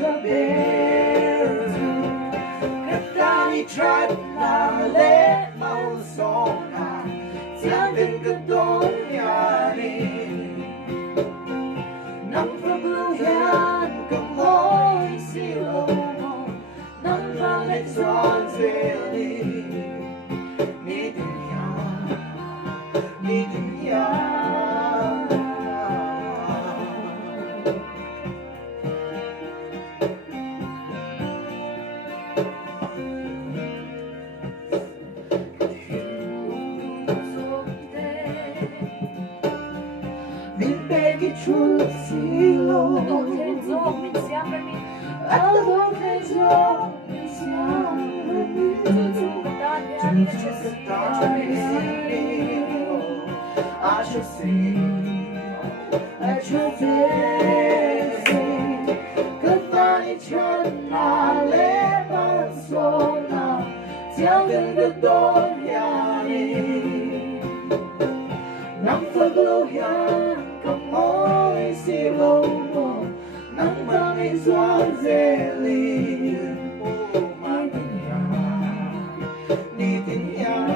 Chẳng biết kata ni trat na le mau so na chẳng tin cái tối nhà đi nắng phật lưu hiền cầm môi xì lô nắng vàng lên gió dễ đi ni tình ya che cielo alla voce insieme acho sim kata chân na le persona chẳng được đôi nhà đi nắng phật lâu hiền cầm môi xì lâu mồ nắng mang ngày gió dễ liền mai tình nhà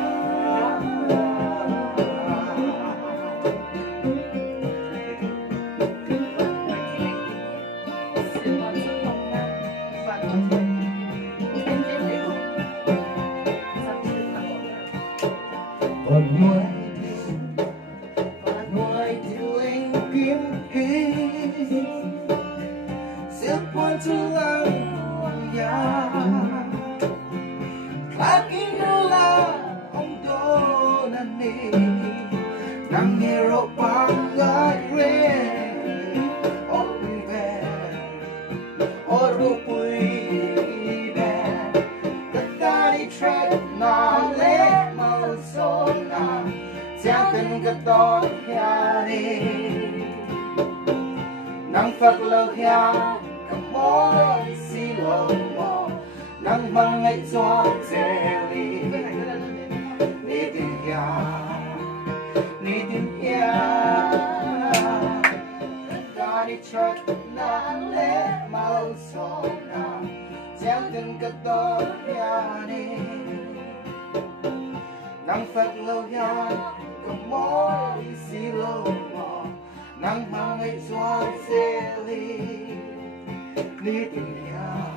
còn nuôi thiếu anh kiếm kiếm sẽ quan cho anh nhà lagi nula ông nani nang hero pangat re orupui be kakari track na le mau sona chẳng tin cái tối nhà đi nắng phật lâu nhà cầm môi xì lô mò nắng mang ngày gió dễ đi ni tình ya ta đi chợt na lẽ mau sầu na chẳng tin cái tối nhà đi nắng phật lâu nhà cầm môi xì lô mò nắng mang ngày gió dễ đi ni tình ya